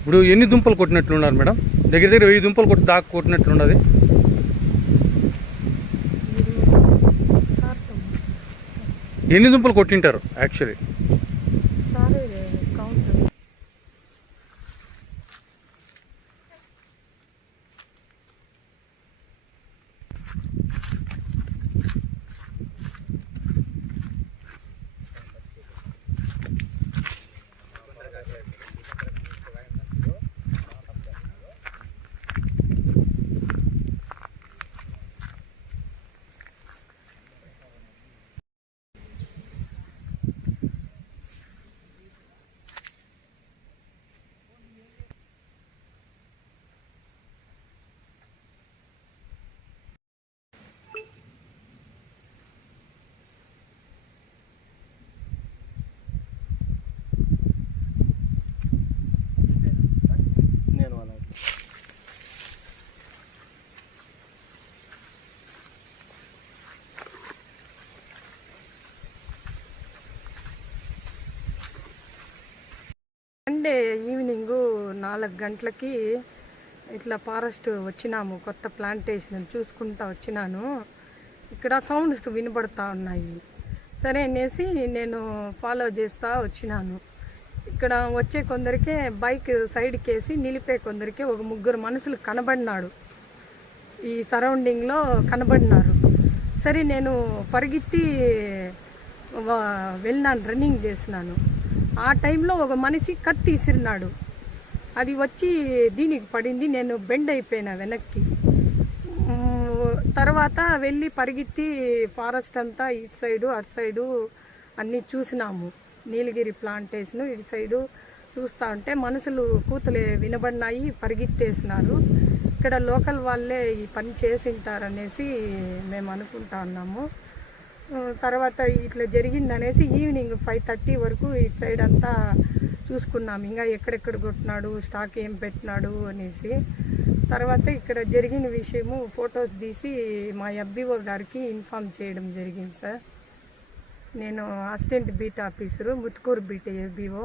ఇప్పుడు ఎన్ని దుంపలు కొట్టినట్లున్నారు మేడం? దగ్గర దగ్గర 1000 దుంపలు కొట్టినట్లున్నది. ఎన్ని దుంపలు కొట్టింటారు యాక్చువల్లీ? సండే ఈవినింగ్ 4 గంటలకి ఇట్లా ఫారెస్ట్ వచ్చినాము. కొత్త ప్లాంటేషన్ చూసుకుంటా వచ్చినాను. ఇక్కడ సౌండ్స్ వినబడతా ఉన్నాయి. సరే అనేసి నేను ఫాలో చేస్తూ వచ్చినాను. ఇక్కడ వచ్చే కొందరికే బైక్ సైడ్కి వేసి నిలిపే కొందరికే ఒక 3 మనుషులు కనబడినాడు. ఈ సరౌండింగ్లో కనబడినారు. సరే నేను పరిగెత్తి వెళ్ళినాను, రన్నింగ్ చేసినాను. ఆ టైంలో ఒక మనిషి కత్తి ఇసిరినాడు. అది వచ్చి దీనికి పడింది. నేను బెండ్ అయిపోయినా వెనక్కి. తర్వాత వెళ్ళి పరిగెత్తి ఫారెస్ట్ అంతా ఇటు సైడు అటు సైడు అన్నీ చూసినాము. నీలగిరి ప్లాంటేషన్ ఇటు సైడు చూస్తూ ఉంటే మనుషులు కూతులు వినబడినాయి, పరిగెత్తేసినారు. ఇక్కడ లోకల్ వాళ్ళే ఈ పని చేసింటారనేసి మేము అనుకుంటా ఉన్నాము. తర్వాత ఇట్లా జరిగిందనేసి ఈవినింగ్ 5:30 వరకు ఈ సైడ్ అంతా చూసుకున్నాము. ఇంకా ఎక్కడెక్కడ కొట్టినాడు, స్టాక్ ఏం పెట్టినాడు అనేసి. తర్వాత ఇక్కడ జరిగిన విషయము ఫొటోస్ తీసి మా FBO గారికి ఇన్ఫామ్ చేయడం జరిగింది సార్. నేను assistant beat officer, Muthukur beat FBO.